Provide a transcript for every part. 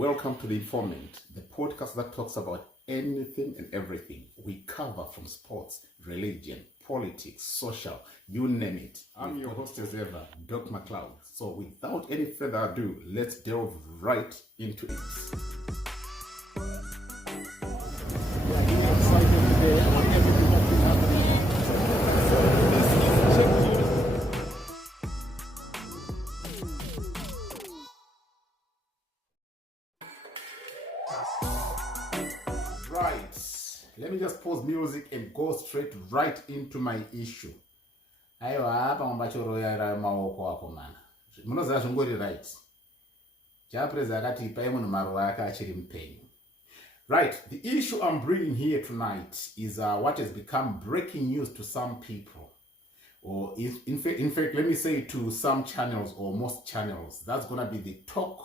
Welcome to The Informant, the podcast that talks about anything and everything. We cover from sports, religion, politics, social, you name it. I'm your host as ever, Doc McLeod. So without any further ado, let's delve right into it. Right, let me just pause music and go straight right into my issue. Aiwa hapa mambachoro ya maoko wako mana. Munoziva zvingori right. Chapreza akati ipai munhu maruva ake achiri mupenyu. Right, the issue I'm bringing here tonight is what has become breaking news to some people. Or in fact, let me say to some channels or most channels. That's going to be the talk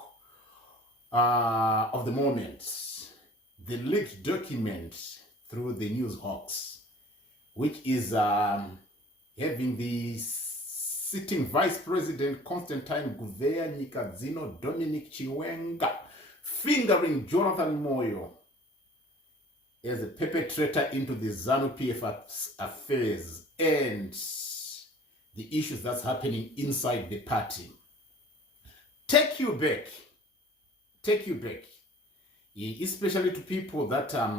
of the moment. The leaked document through the news hawks, which is having the sitting Vice President Constantine Gouveia Nyikadzino Dominic Chiwenga fingering Jonathan Moyo as a perpetrator into the Zanu-PF affairs and the issues that's happening inside the party. Take you back, especially to people that are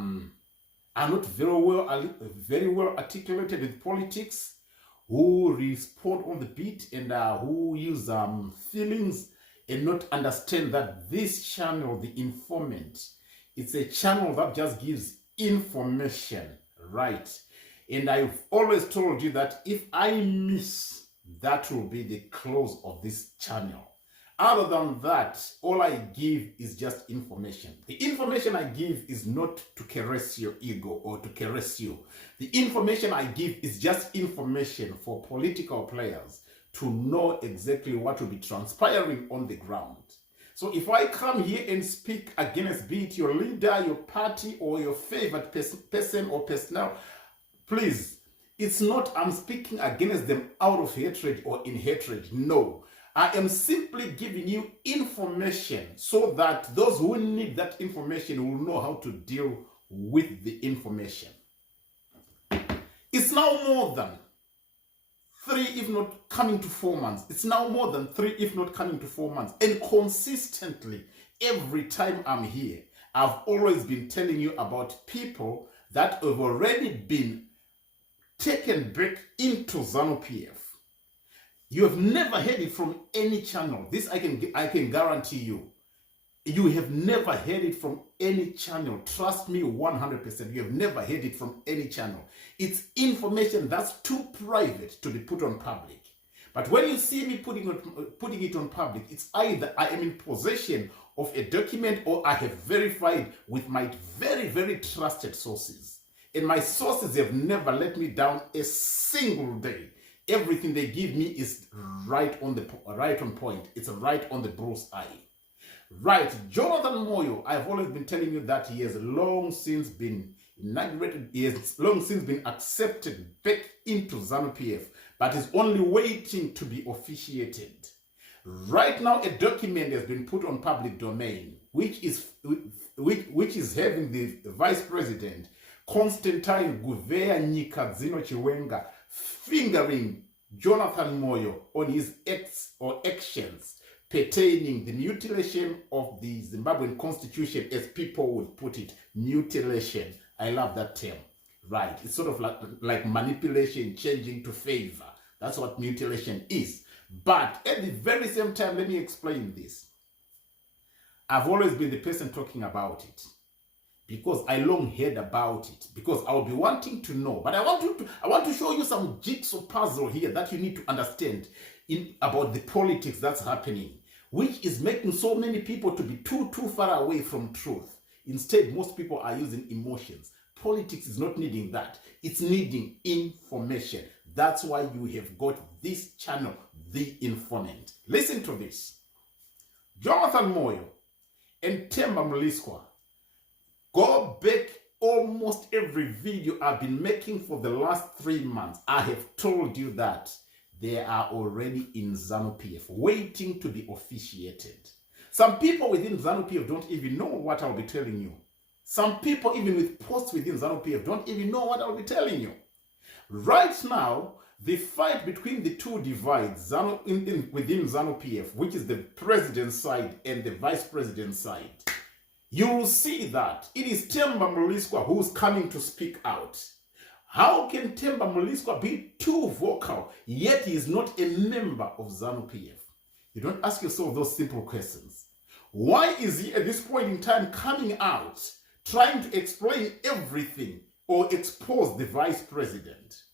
not very well articulated with politics, who respond on the beat and who use feelings and not understand that this channel, The Informant, it's a channel that just gives information, right? And I've always told you that if I miss, that will be the close of this channel. Other than that, all I give is just information. The information I give is not to caress your ego or to caress you. The information I give is just information for political players to know exactly what will be transpiring on the ground. So if I come here and speak against, be it your leader, your party, or your favorite person or personnel, please, it's not I'm speaking against them out of hatred or in hatred. No. I am simply giving you information so that those who need that information will know how to deal with the information. It's now more than 3, if not coming to 4 months. It's now more than 3, if not coming to 4 months. And consistently, every time I'm here, I've always been telling you about people that have already been taken back into Zanu-PF. You have never heard it from any channel. This I can guarantee you. You have never heard it from any channel. Trust me 100%. You have never heard it from any channel. It's information that's too private to be put on public. But when you see me putting it on public, it's either I am in possession of a document or I have verified with my very, very trusted sources. And my sources have never let me down a single day. Everything they give me is right on point. It's right on the bull's eye. Right, Jonathan Moyo, I've always been telling you that he has long since been inaugurated, he has long since been accepted back into Zanu-PF, but is only waiting to be officiated. Right now, a document has been put on public domain, which is having the Vice President Constantine Gouveia Nyikadzino Chiwenga fingering Jonathan Moyo on his acts or actions pertaining the mutilation of the Zimbabwean constitution, as people would put it, mutilation. I love that term. Right, it's sort of like manipulation changing to favor. That's what mutilation is. But at the very same time, let me explain this. I've always been the person talking about it, because I long heard about it, because I'll be wanting to know. But I want to show you some jigsaw puzzle here that you need to understand about the politics that's happening, which is making so many people to be too far away from truth. Instead, most people are using emotions. Politics is not needing that. It's needing information. That's why you have got this channel, The Informant. Listen to this. Jonathan Moyo and Temba Mliswa. Go back almost every video I've been making for the last 3 months. I have told you that they are already in Zanu-PF, waiting to be officiated. Some people within Zanu-PF don't even know what I'll be telling you. Some people, even with posts within Zanu-PF, don't even know what I'll be telling you. Right now, the fight between the two divides within Zanu-PF, which is the president's side and the vice president's side, you will see that it is Temba Mliswa who's coming to speak out. How can Temba Mliswa be too vocal, yet he is not a member of Zanu-PF? You don't ask yourself those simple questions. Why is he at this point in time coming out, trying to explain everything or expose the vice president?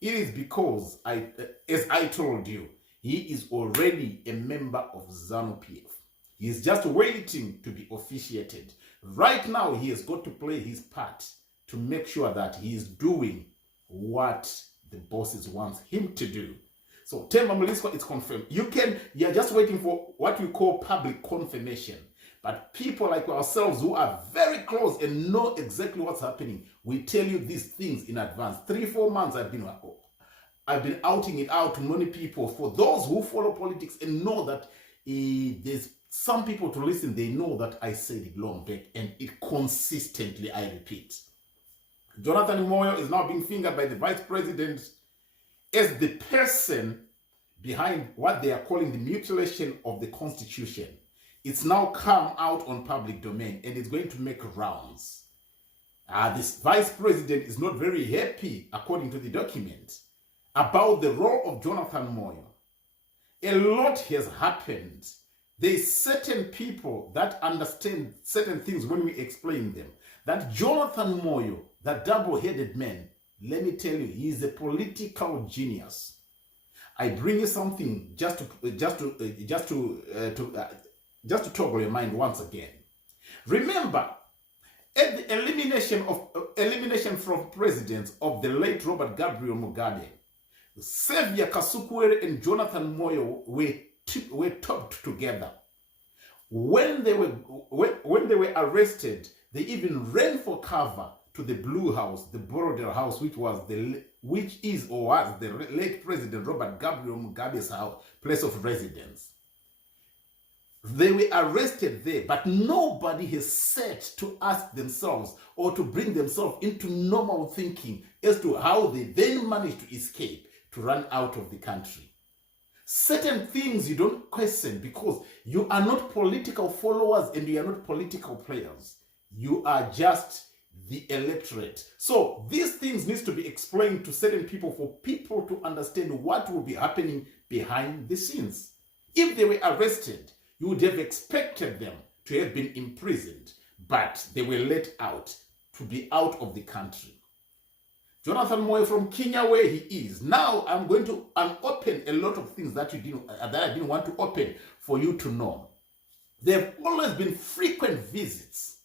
It is because, as I told you, he is already a member of Zanu-PF. He is just waiting to be officiated. Right now, he has got to play his part to make sure that he is doing what the bosses want him to do. So Temba Mliswa is confirmed. You're just waiting for what we call public confirmation. But people like ourselves who are very close and know exactly what's happening, we tell you these things in advance. 3-4 months I've been outing it out to many people. For those who follow politics and know that there's some people to listen, they know that I said it long back, and it consistently, I repeat. Jonathan Moyo is now being fingered by the vice president as the person behind what they are calling the mutilation of the Constitution. It's now come out on public domain and it's going to make rounds. This vice president is not very happy, according to the document, about the role of Jonathan Moyo. A lot has happened. There's certain people that understand certain things when we explain them. That Jonathan Moyo, that double-headed man, let me tell you, he is a political genius. I bring you something just to toggle your mind once again. Remember, at the elimination from presidents of the late Robert Gabriel Mugabe, Xavier Kasukuwere and Jonathan Moyo were topped together. When they were arrested, they even ran for cover to the Blue House, the Borodale House, which was the late President Robert Gabriel Mugabe's house, place of residence. They were arrested there, but nobody has sat to ask themselves or to bring themselves into normal thinking as to how they then managed to escape, to run out of the country. Certain things you don't question because you are not political followers and you are not political players. You are just the electorate. So these things need to be explained to certain people for people to understand what will be happening behind the scenes. If they were arrested, you would have expected them to have been imprisoned, but they were let out to be out of the country. Jonathan Moyo from Kenya, where he is. Now I'm going to unopen a lot of things that I didn't want to open for you to know. There have always been frequent visits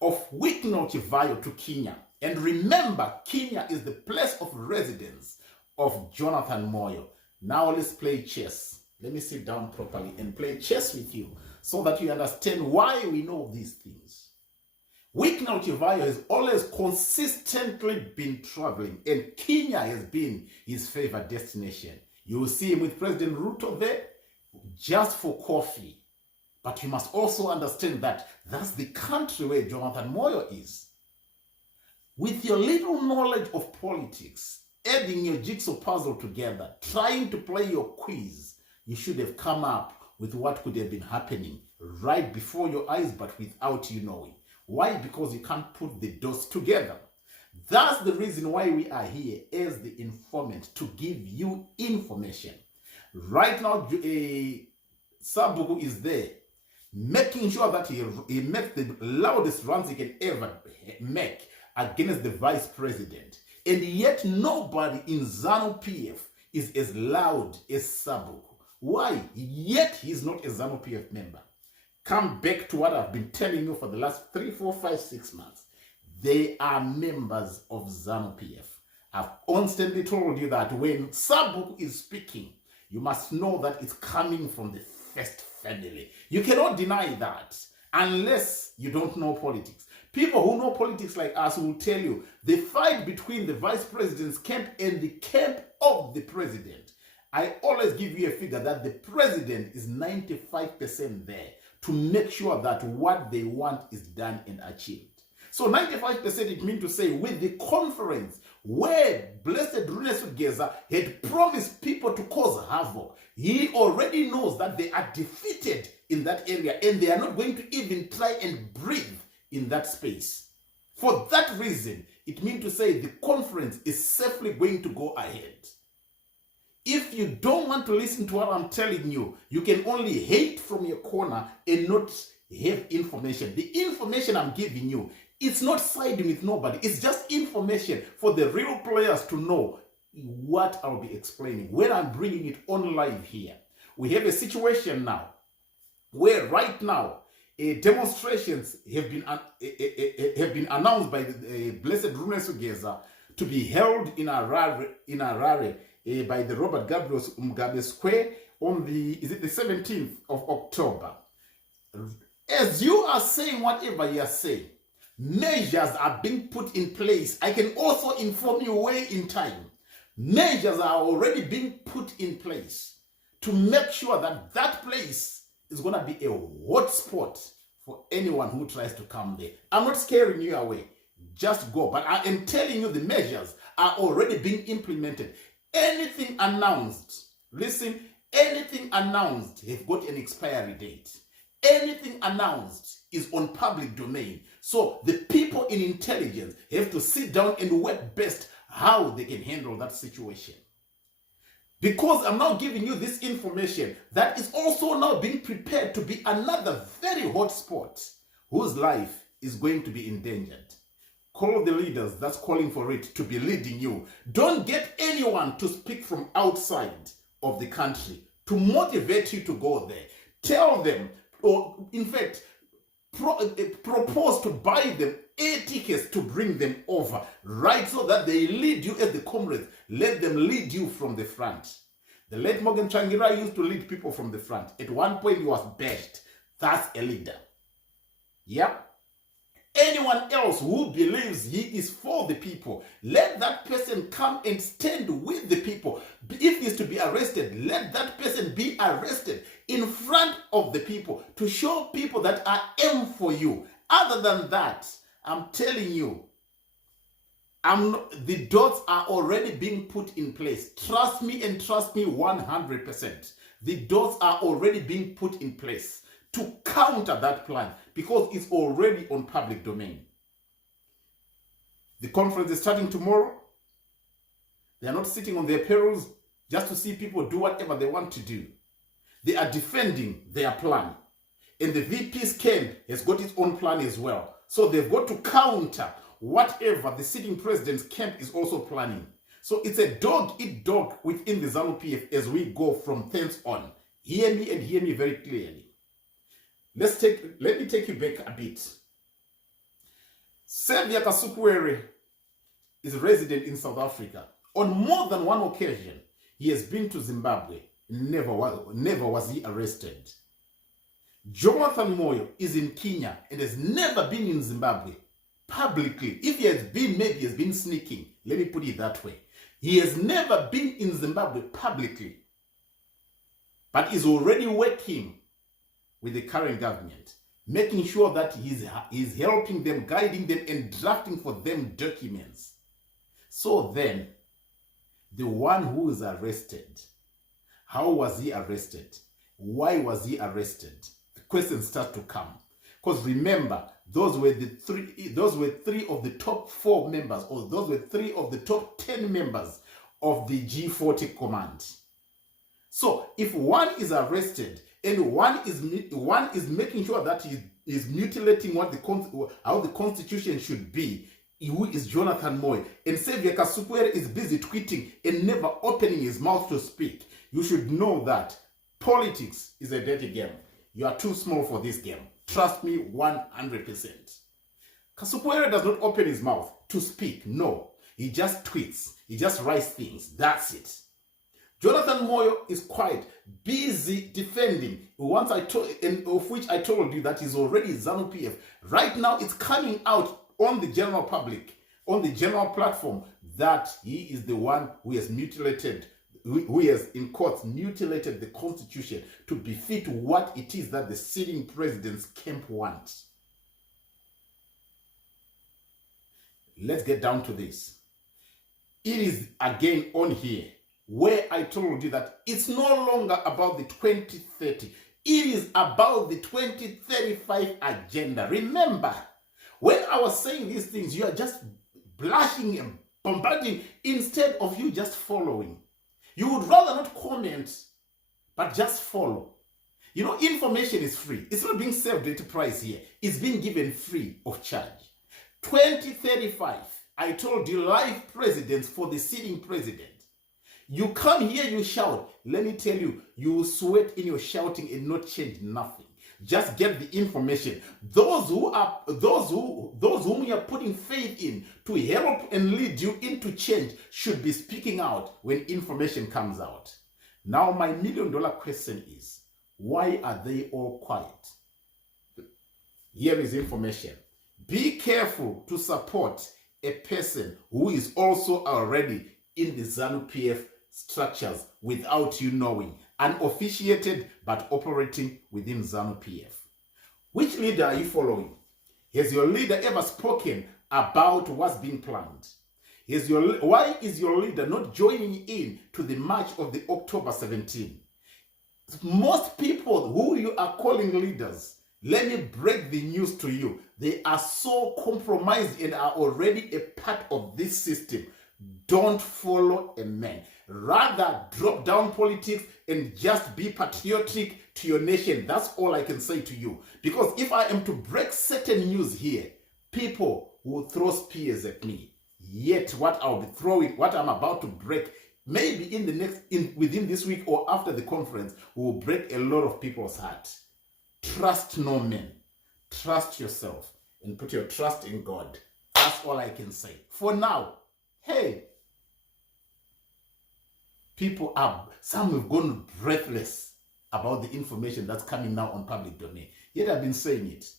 of Wycliffe Chivayo to Kenya. And remember, Kenya is the place of residence of Jonathan Moyo. Now let's play chess. Let me sit down properly and play chess with you so that you understand why we know these things. Wycliffe Chivayo has always consistently been traveling, and Kenya has been his favorite destination. You will see him with President Ruto there just for coffee. But you must also understand that that's the country where Jonathan Moyo is. With your little knowledge of politics, adding your jigsaw puzzle together, trying to play your quiz, you should have come up with what could have been happening right before your eyes, but without you knowing. Why? Because you can't put the dots together. That's the reason why we are here as the informant, to give you information. Right now, Sabuku is there, making sure that he makes the loudest runs he can ever make against the vice president. And yet nobody in Zanu-PF is as loud as Sabuku. Why? Yet he's not a Zanu-PF member. Come back to what I've been telling you for the last 3, 4, 5, 6 months. They are members of Zanu-PF. I've constantly told you that when Sabuku is speaking, you must know that it's coming from the first family. You cannot deny that unless you don't know politics. People who know politics like us will tell you the fight between the vice president's camp and the camp of the president. I always give you a figure that the president is 95% there to make sure that what they want is done and achieved. So 95%, it means to say, with the conference where Blessed Runesugeza had promised people to cause havoc, he already knows that they are defeated in that area and they are not going to even try and breathe in that space. For that reason, it means to say the conference is safely going to go ahead. If you don't want to listen to what I'm telling you, you can only hate from your corner and not have information. The information I'm giving you, it's not siding with nobody. It's just information for the real players to know what I'll be explaining when I'm bringing it on live here. We have a situation now where right now demonstrations have been announced by Blessed Runesugeza to be held in Harare by the Robert Gabriel Mugabe Square on the 17th of October. As you are saying whatever you are saying, measures are being put in place. I can also inform you way in time. Measures are already being put in place to make sure that that place is going to be a hot spot for anyone who tries to come there. I'm not scaring you away. Just go. But I am telling you the measures are already being implemented. Anything announced, listen, anything announced have got an expiry date. Anything announced is on public domain. So the people in intelligence have to sit down and work best how they can handle that situation. Because I'm now giving you this information that is also now being prepared to be another very hot spot whose life is going to be endangered. Call the leaders that's calling for it to be leading you. Don't get anyone to speak from outside of the country to motivate you to go there. Tell them, or in fact, propose to buy them air tickets to bring them over, right, so that they lead you as the comrades. Let them lead you from the front. The late Morgan Changira used to lead people from the front. At one point he was bashed. That's a leader. Yeah. Anyone else who believes he is for the people, let that person come and stand with the people. If he is to be arrested, let that person be arrested in front of the people to show people that I am for you. Other than that, I'm telling you, the dots are already being put in place. Trust me and trust me 100%. The dots are already being put in place to counter that plan because it's already on public domain. The conference is starting tomorrow. They are not sitting on their perils just to see people do whatever they want to do. They are defending their plan. And the VP's camp has got its own plan as well. So they've got to counter whatever the sitting president's camp is also planning. So it's a dog-eat-dog within the Zanu-PF as we go from thence on. Hear me and hear me very clearly. Let me take you back a bit. Xavier Kasukuwere is a resident in South Africa. On more than one occasion, he has been to Zimbabwe. Never was he arrested. Jonathan Moyo is in Kenya and has never been in Zimbabwe publicly. If he has been, maybe he has been sneaking. Let me put it that way. He has never been in Zimbabwe publicly, but is already working with the current government, making sure that he's helping them, guiding them, and drafting for them documents. So then, the one who is arrested, how was he arrested? Why was he arrested? The questions start to come. Because remember, those were three of the top 4 members, or those were 3 of the top 10 members of the G40 command. So if one is arrested and one is making sure that he is mutilating how the constitution should be, who is Jonathan Moyo, and Xavier Kasukuwere is busy tweeting and never opening his mouth to speak, you should know that politics is a dirty game. You are too small for this game. Trust me 100%. Kasukuwere does not open his mouth to speak. No. He just tweets. He just writes things. That's it. Jonathan Moyo is quite busy defending, of which I told you that he's already Zanu-PF. Right now, it's coming out on the general public, on the general platform, that he is the one who has mutilated who has, in quotes, mutilated the constitution to befit what it is that the sitting president's camp wants. Let's get down to this. It is again on here where I told you that it's no longer about the 2030. It is about the 2035 agenda. Remember, when I was saying these things, you are just blushing and bombarding instead of you just following. You would rather not comment, but just follow. You know, information is free. It's not being served at a price here. It's being given free of charge. 2035, I told you, live presidents for the sitting president. You come here, you shout. Let me tell you, you will sweat in your shouting and not change nothing. Just get the information. Those whom you are putting faith in to help and lead you into change should be speaking out when information comes out. Now, my $1 million question is, why are they all quiet? Here is information. Be careful to support a person who is also already in the Zanu-PF structures without you knowing, unaffiliated but operating within Zanu-PF. Which leader are you following? Has your leader ever spoken about what's being planned? Why is your leader not joining in to the march of the October 17? Most people who you are calling leaders, let me break the news to you. They are so compromised and are already a part of this system. Don't follow a man. Rather, drop down politics and just be patriotic to your nation. That's all I can say to you. Because if I am to break certain news here, people will throw spears at me. Yet what I'll be throwing, what I'm about to break, maybe within this week or after the conference, will break a lot of people's hearts. Trust no man. Trust yourself and put your trust in God. That's all I can say. For now, hey, some have gone breathless about the information that's coming now on public domain. Yet I've been saying it.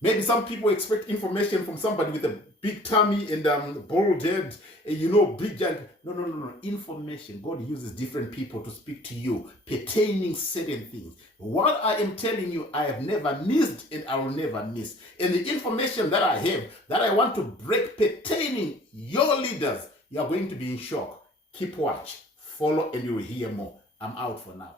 Maybe some people expect information from somebody with a big tummy and bald head, and big giant. No. Information. God uses different people to speak to you pertaining certain things. What I am telling you, I have never missed and I will never miss. And the information that I have, that I want to break pertaining your leaders, you are going to be in shock. Keep watch, follow, and you will hear more. I'm out for now.